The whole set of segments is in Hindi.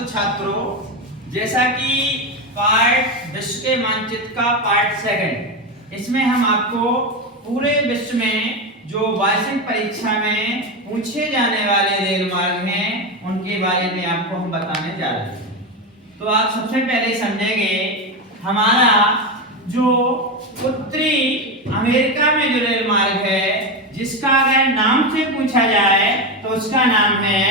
तो छात्रों, जैसा कि पार्ट विश्व के मानचित्र का पार्ट सेकंड, इसमें हम आपको पूरे विश्व में जो वार्षिक परीक्षा में पूछे जाने वाले रेल मार्ग हैं उनके बारे में आपको हम बताने जा रहे हैं। तो आप सबसे पहले समझेंगे हमारा जो उत्तरी अमेरिका में जो रेल मार्ग है, जिसका अगर नाम से पूछा जाए तो उसका नाम है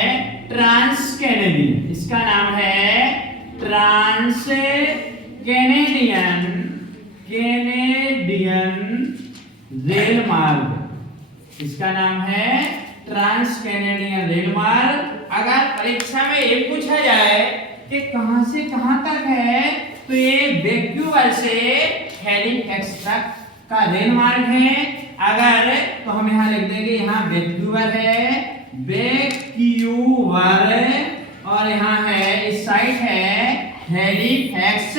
ट्रांस कैनेडियन। इसका नाम है ट्रांस कैनेडियन रेल मार्ग। इसका नाम है ट्रांस कैनेडियन रेल मार्ग। अगर परीक्षा में ये पूछा जाए कि कहां से कहां तक है, तो ये वैंकूवर से हैलिफैक्स तक का रेल मार्ग है। अगर तो हम यहाँ लिख देंगे, यहाँ वैंकूवर है, वैंकूवर, और यहाँ है इस साइड है हैलिफैक्स।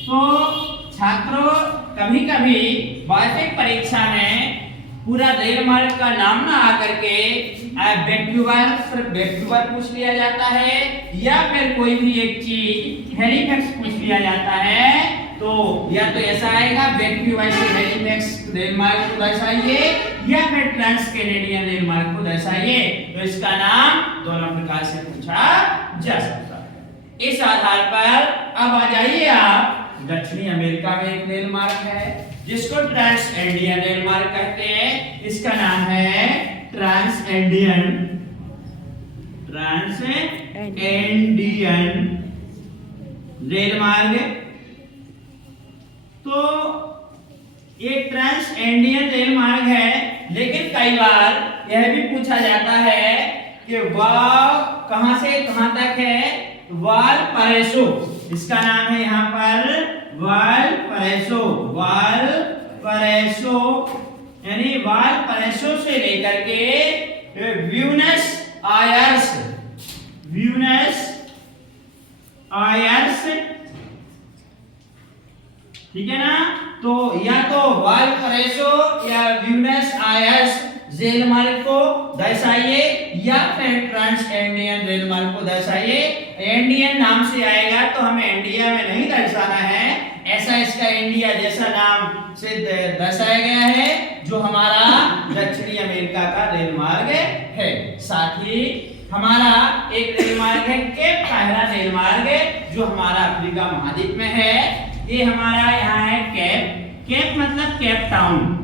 तो छात्रों, कभी कभी वार्षिक परीक्षा में पूरा रेल मार्ग का नाम ना आकर के वैंकूवर पूछ लिया जाता है, या फिर कोई भी एक चीज हैलिफैक्स पूछ लिया जाता है। तो या तो ऐसा आएगा वैंकूवर से हैलिफैक्स रेल मार्ग को दर्शाइए, या फिर ट्रांस कैनेडियन रेल मार्ग को दर्शाइए। तो इसका नाम दोनों प्रकार से पूछा जा सकता है। इस आधार पर अब आ जाइए आप, दक्षिणी अमेरिका में एक रेल मार्ग है जिसको ट्रांस एंडियन रेल मार्ग कहते हैं। इसका नाम है ट्रांस एंडियन रेल मार्ग। तो ये ट्रांस एंडियन रेल मार्ग है, लेकिन कई बार यह भी पूछा जाता है कि वह कहां से कहां तक है। वालपराइसो, इसका नाम है यहाँ पर वालपराइसो, यानी वालपराइसो से लेकर के ब्यूनस आयर्स, ठीक है ना। तो या तो वालपराइसो या ब्यूनस आयर्स रेल मार्ग को दर्शाइए, या फिर ट्रांस एंडियन रेल मार्ग को दर्शाइए। इंडियन नाम से आएगा तो हमें इंडिया में नहीं दर्शाना है, ऐसा इसका इंडिया जैसा नाम से दर्शाया गया है, जो हमारा दक्षिणी अमेरिका का रेल मार्ग है। साथ ही हमारा एक रेल मार्ग है केप काहिरा रेल मार्ग, जो हमारा अफ्रीका महाद्वीप में है। ये हमारा यहाँ है केप मतलब केप टाउन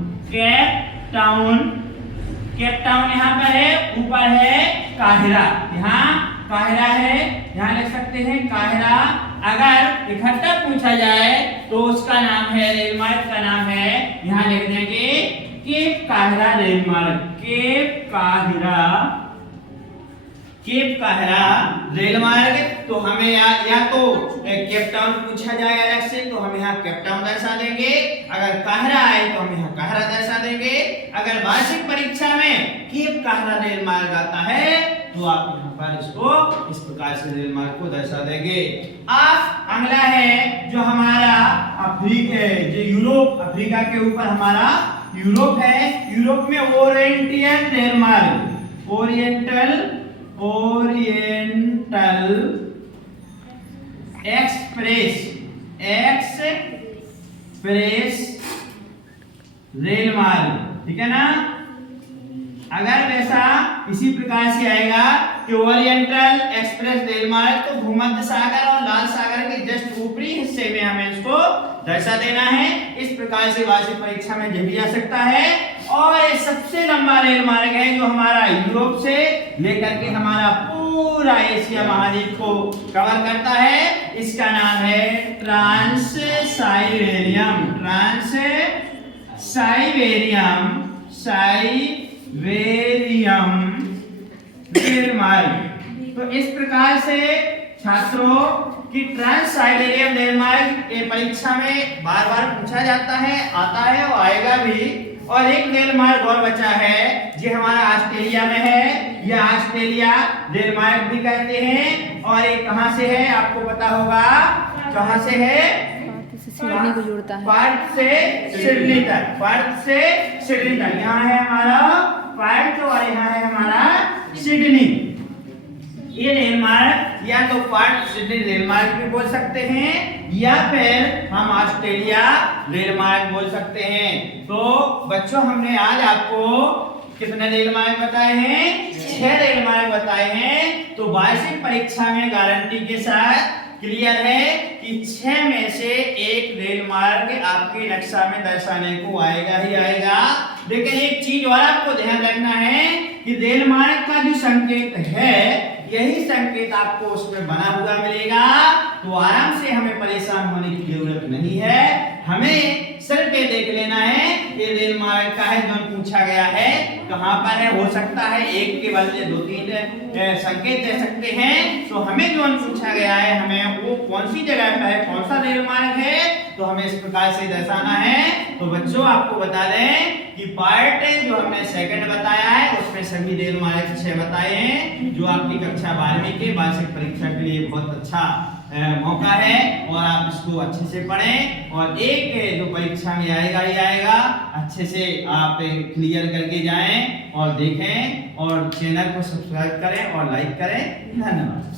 यहाँ पर है। ऊपर है काहिरा, यहाँ काहिरा है, यहाँ लिख सकते हैं काहिरा। अगर इकट्ठा पूछा जाए तो उसका नाम है, रेल मार्ग का नाम है, यहाँ लिख देंगे केप काहिरा रेल मार्ग। केप काहिरा रेल मार्ग। तो हमें या तो केप टाउन पूछा जाएगा अलग से, तो हम यहाँ केप टाउन दर्शा देंगे। अगर काहिरा आए तो हम यहाँ काहिरा दर्शा देंगे। अगर वार्षिक परीक्षा में केप काहिरा रेल मार्ग आता है तो आप यहाँ पर इसको इस प्रकार से रेल मार्ग को दर्शा देंगे। आप अगला है जो हमारा अफ्रीका के ऊपर हमारा यूरोप है। यूरोप में ओरिएंटल रेल मार्ग, ओरिएंटल एक्सप्रेस रेल मार्ग, ठीक है ना। अगर वैसा इसी प्रकार से आएगा कि ओरिएंटल एक्सप्रेस रेल मार्ग, तो भूमध्य सागर और लाल सागर के जस्ट ऊपरी हिस्से में हमें इसको दर्शा देना है। इस प्रकार से वार्षिक परीक्षा में भी आ सकता है। और ये सबसे लंबा रेल मार्ग है जो हमारा यूरोप से लेकर के हमारा पूरा एशिया महाद्वीप को कवर करता है। इसका नाम है ट्रांस साइबेरियम रेल मार्ग। तो इस प्रकार से छात्रों की ट्रांस साइबेरियन रेल मार्ग ये परीक्षा में बार बार पूछा जाता है, आता है और आएगा भी। और एक रेल मार्ग और बचा है जो हमारा ऑस्ट्रेलिया में है, यह ऑस्ट्रेलिया रेल मार्ग भी कहते हैं। और ये कहां से है आपको पता होगा, कहां से है, सिडनी को जोड़ता है, पर्थ से सिडनी तक। यहाँ है हमारा पर्थ और यहाँ है हमारा सिडनी। ये रेल मार्ग या तो पार्ट सिडनी रेल मार्ग भी बोल सकते हैं या फिर हम ऑस्ट्रेलिया रेल मार्ग बोल सकते हैं। तो बच्चों हमने आज आपको कितने रेल मार्ग बताए हैं? 6 रेल मार्ग बताए हैं। तो वार्षिक परीक्षा में गारंटी के साथ क्लियर है कि 6 में से एक रेल मार्ग आपके नक्शा में दर्शाने को आएगा ही आएगा। लेकिन एक चीज और आपको ध्यान रखना है कि रेल मार्ग का जो संकेत है यही संकेत आपको उसमें बना हुआ मिलेगा। तो आराम से हमें परेशान होने की जरूरत नहीं है। हमें सिर्फ ये देख लेना है ये रेल मार्ग का है जो पूछा गया है कहाँ पर है। हो सकता है एक के बदले 2-3 संकेत दे सकते हैं। तो हमें जो पूछा गया है हमें वो कौन सी जगह पर है, कौन सा रेल मार्ग है, तो हमें इस प्रकार से दर्शाना है। तो बच्चों आपको बता दें कि पार्ट जो हमने सेकंड बताया है उसमें सभी रेल मार्ग 6 बताए हैं, जो आपकी कक्षा 12वीं के वार्षिक परीक्षा के लिए बहुत अच्छा मौका है। और आप इसको अच्छे से पढ़ें और एक जो परीक्षा में आएगा ही आएगा अच्छे से आप क्लियर करके जाएं और देखें और चैनल को सब्सक्राइब करें और लाइक करें। धन्यवाद।